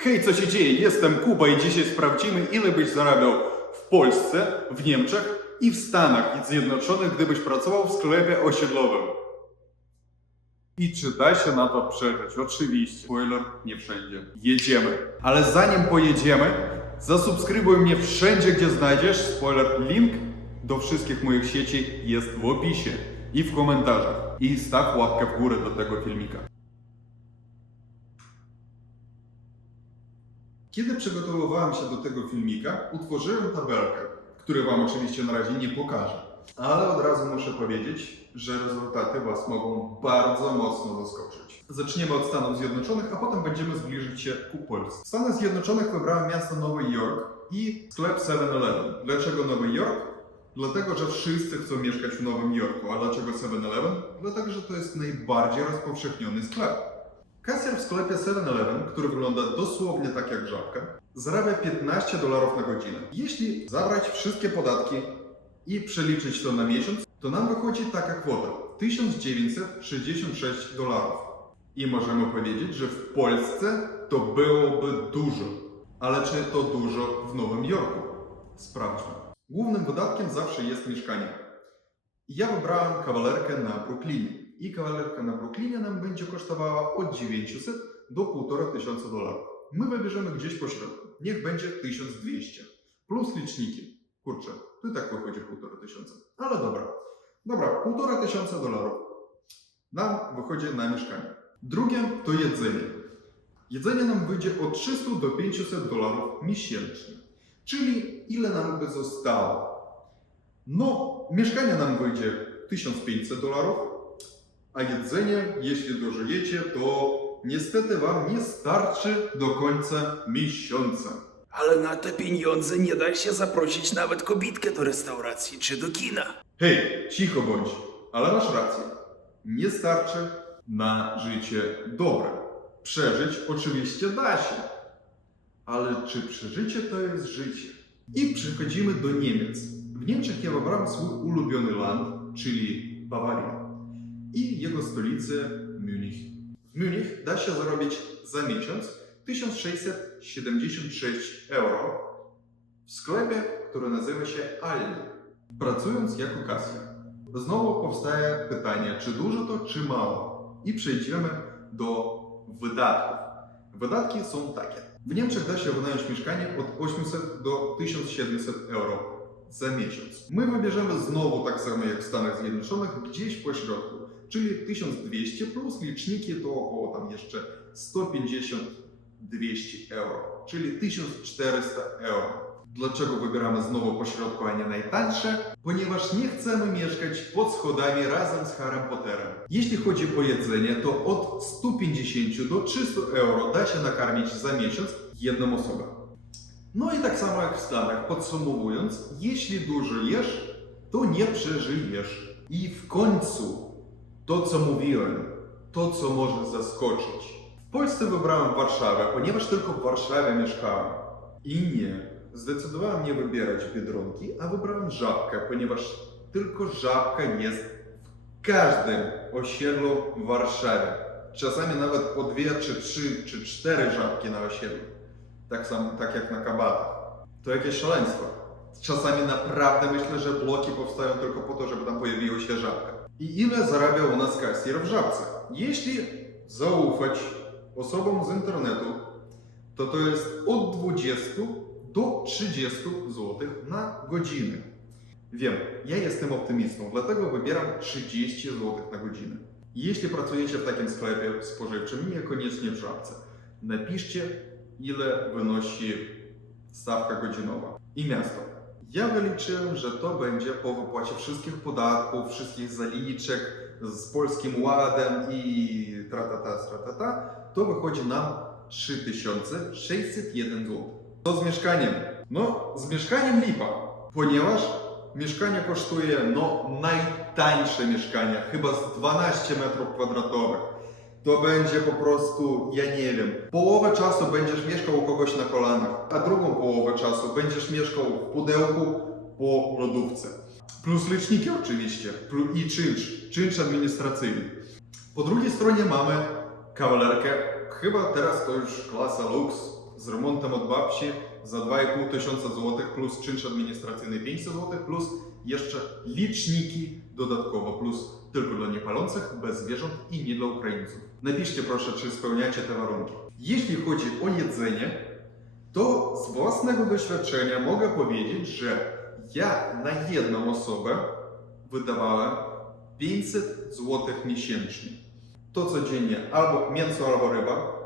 Hej, co się dzieje? Jestem Kuba i dzisiaj sprawdzimy, ile byś zarabiał w Polsce, w Niemczech i w Stanach Zjednoczonych, gdybyś pracował w sklepie osiedlowym. I czy da się na to przeżyć? Oczywiście. Spoiler, nie wszędzie. Jedziemy. Ale zanim pojedziemy, zasubskrybuj mnie wszędzie, gdzie znajdziesz. Spoiler, link do wszystkich moich sieci jest w opisie i w komentarzach. I staw łapkę w górę do tego filmika. Kiedy przygotowywałem się do tego filmika, utworzyłem tabelkę, której Wam oczywiście na razie nie pokażę. Ale od razu muszę powiedzieć, że rezultaty Was mogą bardzo mocno zaskoczyć. Zaczniemy od Stanów Zjednoczonych, a potem będziemy zbliżyć się ku Polsce. W Stanach Zjednoczonych wybrałem miasto Nowy Jork i sklep 7-Eleven. Dlaczego Nowy Jork? Dlatego, że wszyscy chcą mieszkać w Nowym Jorku. A dlaczego 7-Eleven? Dlatego, że to jest najbardziej rozpowszechniony sklep. Kasjer w sklepie 7-Eleven, który wygląda dosłownie tak jak żabka, zarabia 15 dolarów na godzinę. Jeśli zabrać wszystkie podatki i przeliczyć to na miesiąc, to nam wychodzi taka kwota 1966 dolarów. I możemy powiedzieć, że w Polsce to byłoby dużo. Ale czy to dużo w Nowym Jorku? Sprawdźmy. Głównym wydatkiem zawsze jest mieszkanie. Ja wybrałem kawalerkę na Brooklynie. I kawalerka na Brooklynie nam będzie kosztowała od 900 do 1500 dolarów. My wybierzemy gdzieś po środku. Niech będzie 1200. Plus liczniki. Kurczę, tu tak wychodzi 1500. Ale dobra. Dobra, 1500 dolarów nam wychodzi na mieszkanie. Drugie to jedzenie. Jedzenie nam wyjdzie od 300 do 500 dolarów miesięcznie. Czyli ile nam by zostało? No, mieszkanie nam wyjdzie 1500 dolarów, a jedzenie, jeśli dożyjecie, to niestety Wam nie starczy do końca miesiąca. Ale na te pieniądze nie da się zaprosić nawet kobitkę do restauracji czy do kina. Hej, cicho bądź, ale masz rację. Nie starczy na życie dobre. Przeżyć oczywiście da się. Ale czy przeżycie to jest życie? I przechodzimy do Niemiec. W Niemczech ja wybrałem swój ulubiony land, czyli Bawaria. I jego stolicę Munich. W Munich da się zarobić za miesiąc 1676 euro w sklepie, który nazywa się Aldi pracując jako kasjer. Znowu powstaje pytanie, czy dużo to, czy mało? I przejdziemy do wydatków. Wydatki są takie. W Niemczech da się wynająć mieszkanie od 800 do 1700 euro za miesiąc. My wybierzemy znowu tak samo jak w Stanach Zjednoczonych, gdzieś po środku, czyli 1200 plus liczniki to około tam jeszcze 150-200 euro, czyli 1400 euro. Dlaczego wybieramy znowu pośrodku, a nie najtańsze? Ponieważ nie chcemy mieszkać pod schodami razem z Harrym Potterem. Jeśli chodzi o jedzenie, to od 150 do 300 euro da się nakarmić za miesiąc jedną osobę. No i tak samo jak w Stanach, podsumowując, jeśli dużo jesz, to nie przeżyjesz. I w końcu, to co mówiłem, to co może zaskoczyć. W Polsce wybrałem Warszawę, ponieważ tylko w Warszawie mieszkałem. I nie, zdecydowałem nie wybierać Biedronki, a wybrałem Żabkę, ponieważ tylko Żabka jest w każdym osiedlu w Warszawie. Czasami nawet po dwie, czy trzy, czy cztery Żabki na osiedlu. Tak, samo, tak jak na Kabatach. To jakieś szaleństwo. Czasami naprawdę myślę, że bloki powstają tylko po to, żeby tam pojawiła się Żabka. I ile zarabia u nas kasjer w Żabce? Jeśli zaufać osobom z internetu, to to jest od 20 do 30 zł na godzinę. Wiem, ja jestem optymistą, dlatego wybieram 30 zł na godzinę. Jeśli pracujecie w takim sklepie spożywczym, niekoniecznie w żabce, napiszcie, ile wynosi stawka godzinowa i miasto. Ja wyliczyłem, że to będzie po wypłacie wszystkich podatków, wszystkich zaliczek z Polskim Ładem i tratata, tratata, to wychodzi nam 3601 zł. Co z mieszkaniem? No, z mieszkaniem lipa, ponieważ mieszkanie kosztuje, no, najtańsze mieszkanie, chyba z 12 metrów kwadratowych. To będzie po prostu, ja nie wiem, połowę czasu będziesz mieszkał u kogoś na kolanach, a drugą połowę czasu będziesz mieszkał w pudełku po lodówce. Plus liczniki oczywiście, i czynsz, czynsz administracyjny. Po drugiej stronie mamy kawalerkę, chyba teraz to już klasa lux, z remontem od babci za 2,5 tysiąca złotych plus czynsz administracyjny 500 złotych plus jeszcze liczniki dodatkowo plus tylko dla niepalących, bez zwierząt i nie dla Ukraińców. Napiszcie proszę, czy spełniacie te warunki. Jeśli chodzi o jedzenie, to z własnego doświadczenia mogę powiedzieć, że ja na jedną osobę wydawałem 500 zł miesięcznie. To codziennie albo mięso, albo ryba,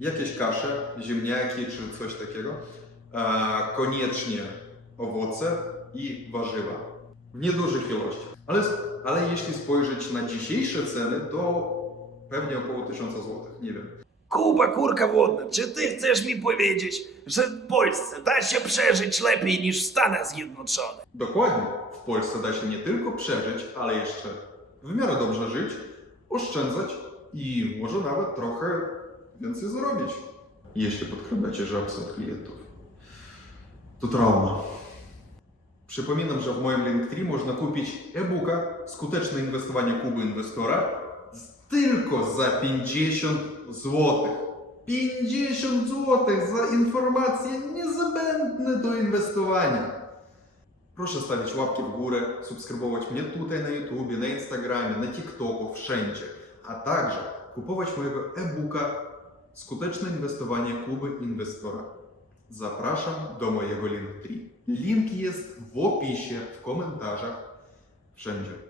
jakieś kasze, ziemniaki czy coś takiego, a koniecznie owoce i warzywa w niedużych ilościach. Ale, ale jeśli spojrzeć na dzisiejsze ceny, to pewnie około 1000 zł, nie wiem. Kuba, kurka wodna, czy ty chcesz mi powiedzieć, że w Polsce da się przeżyć lepiej niż w Stanach Zjednoczonych? Dokładnie. W Polsce da się nie tylko przeżyć, ale jeszcze w miarę dobrze żyć, oszczędzać i może nawet trochę więcej zarobić. Jeśli podkręcacie żabce od klientów. To trauma. Przypominam, że w moim Linktree można kupić e-booka Skuteczne inwestowanie Kuby Inwestora tylko za 50 zł. 50 zł za informacje niezbędne do inwestowania. Proszę stawić łapki w górę, subskrybować mnie tutaj na YouTubie, na Instagramie, na TikToku, wszędzie. A także kupować mojego e-booka Skuteczne inwestowanie Kuby Inwestora. Zapraszam do mojego Linktree. Link jest w opisie, w komentarzach, wszędzie.